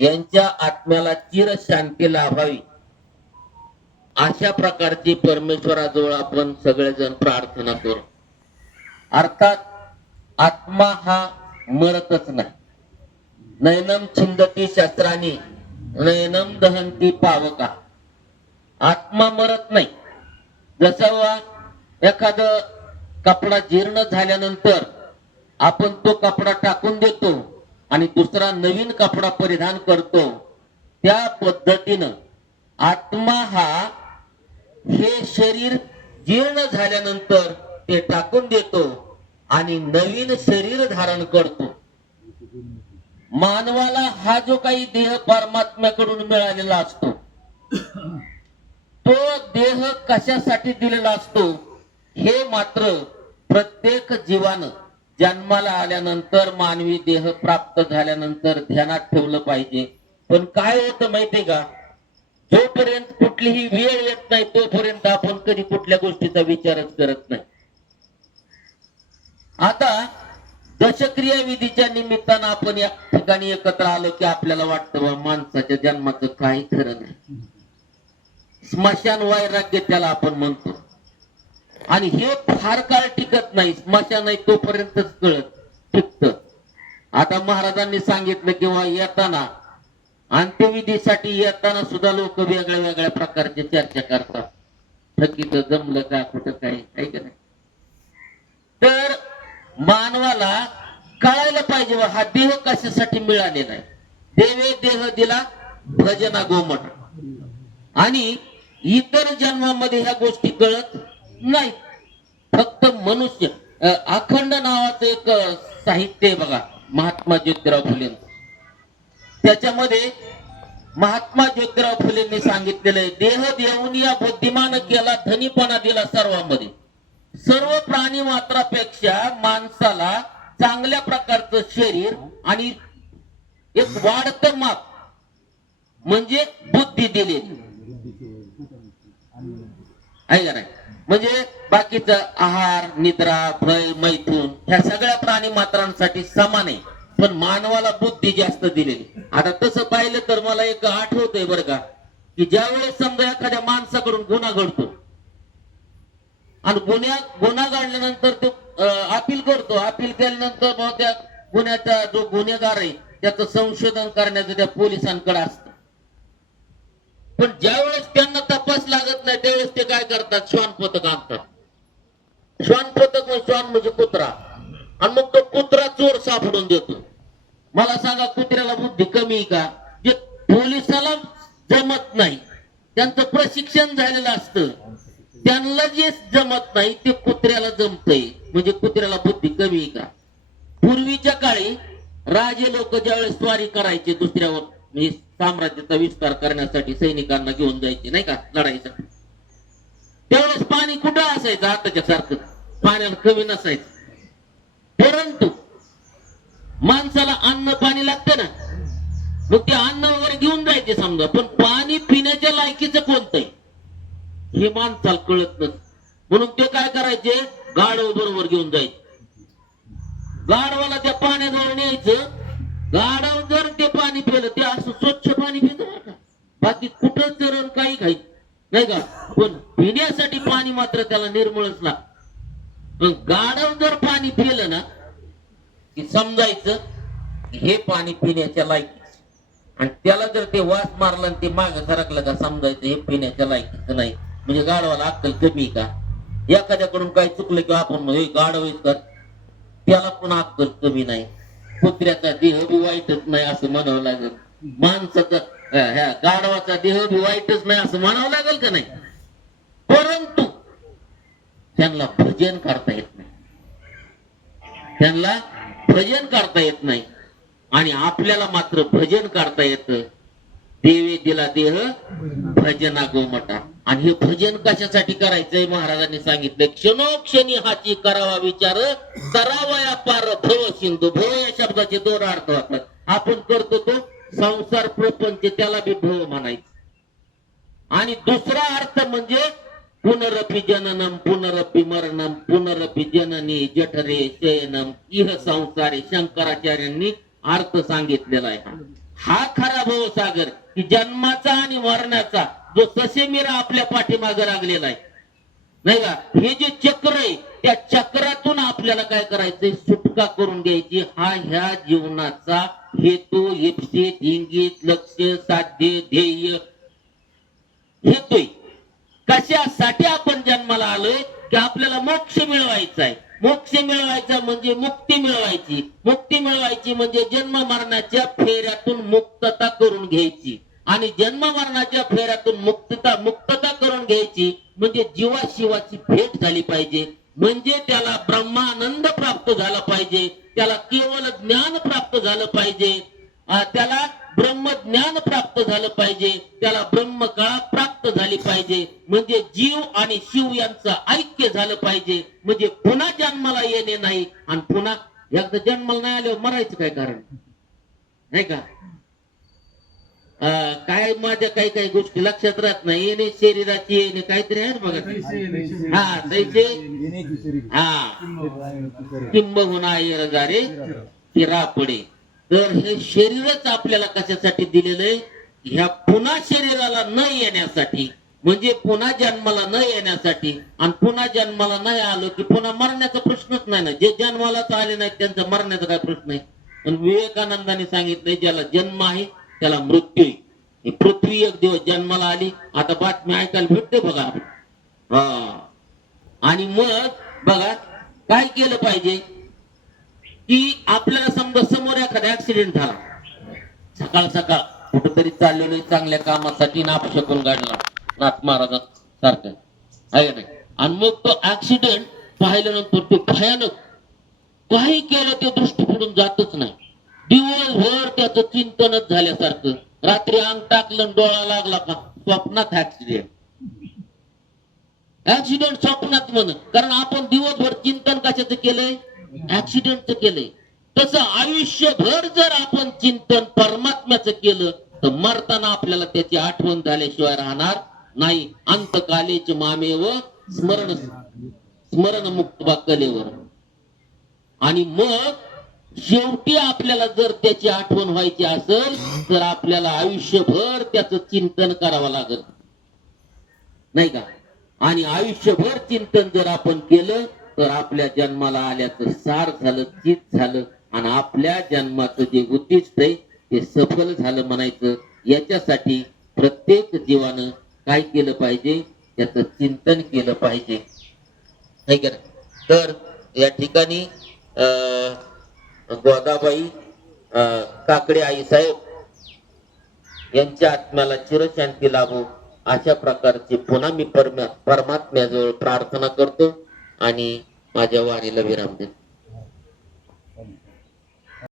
यांच्या आत्म्याला चिर शांती लाभावी. अशा प्रकारची परमेश्वराजवळ आपण सगळेजण प्रार्थना करू. अर्थात आत्मा हा मरतच नाही. नयनम छिंदती शस्त्राने नयनम दहंती पावका. आत्मा मरत नाही. जसं वा एखाद कपडा जीर्ण झाल्यानंतर आपण तो कपडा टाकून देतो आणि दुसरा नवीन कपडा परिधान करतो. त्या पद्धतीनं आत्मा हा हे शरीर जीर्ण झाल्यानंतर ते टाकून देतो आणि नवीन शरीर धारण करतो. मानवाला हा जो काही देह परमात्म्याकडून मिळालेला असतो तो देह कशासाठी दिलेला असतो हे मात्र प्रत्येक जीवानं जन्माला आल्यानंतर मानवी देह प्राप्त झाल्यानंतर ध्यानात ठेवलं पाहिजे. पण काय होतं माहितीये का? जोपर्यंत कुठलीही वेळ येत नाही तोपर्यंत आपण कधी कुठल्या गोष्टीचा विचारच करत नाही. आता दशक्रिया विधीच्या निमित्तानं आपण या ठिकाणी एकत्र आलो की आपल्याला वाटतं माणसाच्या जन्माचं काही खरं नाही. स्मशान वैराग्य त्याला आपण म्हणतो. आणि हे फार काळ टिकत नाही स्मशान आहे तोपर्यंतच कळत टिकत आता महाराजांनी सांगितलं किंवा येताना अंत्यविधीसाठी येताना सुद्धा लोक वेगळ्या वेगळ्या प्रकारची चर्चा करतात. थकीत जमलं का कुठं काय का नाही? तर मानवाला कळायला पाहिजे बा, हा देह कशासाठी मिळालेला आहे? देवे देह दिला भजना गोमट. आणि इतर जन्मामध्ये ह्या गोष्टी कळत नाही. फक्त मनुष्य. अखंड नावाचं एक साहित्य आहे बघा महात्मा ज्योतिराव फुलेंचं त्याच्यामध्ये महात्मा ज्योतिराव फुलेंनी सांगितलेलं आहे देह देऊन या बुद्धिमान केला धनीपणा दिला सर्वांमध्ये. सर्व प्राणी मात्रापेक्षा माणसाला चांगल्या प्रकारचं शरीर आणि एक वाढतं माप म्हणजे बुद्धी दिलेली आहे का नाही? म्हणजे बाकीचं आहार निद्रा भय मैथून ह्या सगळ्या प्राणी मात्रांसाठी समान आहे. पण मानवाला बुद्धी जास्त दिलेली. आता तसं पाहिलं तर मला एक आठवतंय बरं का की ज्यावेळेस समजा एखाद्या माणसाकडून गुन्हा घडतो आणि गुन्ह्या गुन्हा घडल्यानंतर तो अपील करतो. अपील केल्यानंतर मग त्या गुन्ह्याचा जो गुन्हेगार आहे त्याचं संशोधन करण्याचं त्या पोलिसांकडे असतं. पण ज्यावेळेस त्यांना म्हणतात श्वान पथक आणतात. श्वान पथक म्हणजे श्वान म्हणजे कुत्रा. आणि मग तो कुत्रा चोर सापडून देतो. मला सांगा कुत्र्याला बुद्धी कमी का? जे पोलिसाला जमत नाही त्यांचं प्रशिक्षण झालेलं असतं त्यांना जे जमत नाही ते कुत्र्याला जमतय. म्हणजे कुत्र्याला बुद्धी कमी का? पूर्वीच्या काळी राजे लोक ज्यावेळेस स्वारी करायचे दुसऱ्यावर म्हणजे साम्राज्याचा विस्तार करण्यासाठी सैनिकांना घेऊन जायचे नाही का? लढाईसाठी. त्यावेळेस पाणी कुठं असायचं? आताच्या सारखं. पाण्याला कमी नसायचं. परंतु माणसाला अन्न पाणी लागतं ना मग ते अन्न वगैरे घेऊन जायचे समजा. पण पाणी पिण्याच्या लायकीचं कोणतंय? हे माणसाला कळत नस म्हणून ते काय करायचे? गाढव बरोबर घेऊन जायचे. गाढवाला त्या पाण्याजवळ न्यायचं. गाढव जर ते पाणी पिलं ते असं स्वच्छ पाणी पित बाकी कुठं चरण काही खायचं. नाही का? पण पिण्यासाठी पाणी मात्र त्याला निर्मळच लाग पण जर पाणी पिलं ना की समजायचं हे पाणी पिण्याच्या लायकीचं. आणि त्याला जर ते वास मारला आणि ते माग सरकलं का समजायचं हे पिण्याच्या लायकीचं नाही. म्हणजे गाढवाला अक्कल कमी आहे का? एखाद्याकडून काही चुकलं किंवा आपण म्हणू, हे गाढव का? त्याला पण अक्कल कमी नाही. कुत्र्याचा देह बी वाईटच नाही असं म्हणावं लागेल. माणसाचा गाढवाचा देह बी वाईटच नाही असं म्हणावं लागेल का नाही? परंतु त्यांना भजन करता येत नाही. त्यांना भजन करता येत नाही. आणि आपल्याला मात्र भजन करता येत. देवे दिला देह भजना गोमटा. आणि हे भजन कशासाठी करायचंय? महाराजांनी सांगितलं क्षणोक्षणी हाची करावा विचार करावया पार भव सिंधू. भव या शब्दाचे दोन अर्थ वाटतात आपण करतो तो संसार प्रपंच त्याला बी भव म्हणायचं. आणि दुसरा अर्थ म्हणजे पुनरपि जननम पुनरपी मरणम पुनरपि जननी जठरे शयनम इह संसारे शंकराचार्यांनी अर्थ सांगितलेला आहे हा. हा खरा भवसागर की जन्माचा आणि मरणाचा जो ससेमिरा आपल्या पाठीमागे लागलेला आहे. नाही का? हे जे चक्र आहे त्या चक्रातून आपल्याला काय करायचंय? सुटका करून घ्यायची. हा ह्या जीवनाचा हेतू इप्सित इंगित लक्ष साध्य ध्येय हेतोय. कशासाठी आपण जन्माला आलोय? की आपल्याला मोक्ष मिळवायचा आहे मोक्ष मिळवायचा म्हणजे मुक्ती मिळवायची. मुक्ती मिळवायची म्हणजे जन्म मरणाच्या फेऱ्यातून मुक्तता करून घ्यायची. आणि जन्म मरणाच्या फेऱ्यातून मुक्तता मुक्तता करून घ्यायची म्हणजे जीवाशिवाची भेट झाली पाहिजे. म्हणजे त्याला ब्रह्मानंद प्राप्त झाला पाहिजे त्याला केवळ ज्ञान प्राप्त झालं पाहिजे. त्याला त्याला ब्रह्मज्ञान प्राप्त झालं पाहिजे त्याला ब्रह्मकळा प्राप्त झाली पाहिजे. म्हणजे जीव आणि शिव यांचं ऐक्य झालं पाहिजे. म्हणजे पुन्हा जन्माला येणे नाही. आणि पुन्हा एकदा जन्माला नाही आल्यावर मरायचं काय कारण? नाही का? काय माझ्या काही काही गोष्टी लक्षात राहत नाही. येणे शरीराची येणे काहीतरी आहे बघा. हा तैसे हा. किंबहुना येरगारे तिरापडे. तर हे शरीरच आपल्याला कशासाठी दिलेलं आहे? ह्या पुन्हा शरीराला न येण्यासाठी. म्हणजे पुन्हा जन्माला न येण्यासाठी. आणि पुन्हा जन्माला नाही आलो की पुन्हा मरण्याचा प्रश्नच नाही ना. जे जन्मालाच आले नाहीत त्यांचा मरण्याचा काय प्रश्न आहे? पण विवेकानंदाने सांगितलंय ज्याला जन्म आहे त्याला मृत्यू. आहे ही पृथ्वी एक दिवस जन्माला आली. आता बातमी ऐकायला भेटते बघा. हा. आणि मग बघा काय केलं पाहिजे? की आपल्याला समजा समोर एखादा ऍक्सिडेंट झाला. सकाळ सकाळ कुठेतरी चाललेलो चांगल्या कामासाठी नाप शकून काढला. नाथ महाराज सारखं आहे नाही? आणि मग तो ऍक्सिडेंट पाहिल्यानंतर तो भयानक. काही केलं ते दृष्टी पडून जातच नाही. दिवसभर त्याचं चिंतनच झाल्यासारखं. रात्री अंग टाकलं डोळा लागला का? स्वप्नात ऍक्सिडेंट ऍक्सिडेंट स्वप्नात म्हण कारण आपण दिवसभर चिंतन कशाचं केलंय? ऍक्सिडेंटचं केलंय. तसं आयुष्यभर जर आपण चिंतन परमात्म्याचं केलं तर मरताना आपल्याला त्याची आठवण झाल्याशिवाय राहणार नाही. अंतकालेचे मामे व स्मरण स्मरण मुक्त कलेवर. आणि मग शेवटी आपल्याला जर त्याची आठवण व्हायची असेल तर आपल्याला आयुष्यभर त्याच चिंतन करावं लागत नाही का? आणि आयुष्यभर चिंतन जर आपण केलं तर आपल्या जन्माला आल्याचं सार झालं चित झालं आणि आपल्या जन्माचं जे उद्दिष्ट आहे ते सफल झालं म्हणायचं. याच्यासाठी प्रत्येक जीवानं काय केलं पाहिजे? त्याचं चिंतन केलं पाहिजे. नाही का? तर या ठिकाणी अं, गोदाबाई अं, काकडे आई साहेब यांच्या आत्म्याला चिरशांती लाभो. अशा प्रकारची पुन्हा मी परमा परमात्म्याजवळ प्रार्थना करतो आणि माझ्या वाणीला विराम देतो.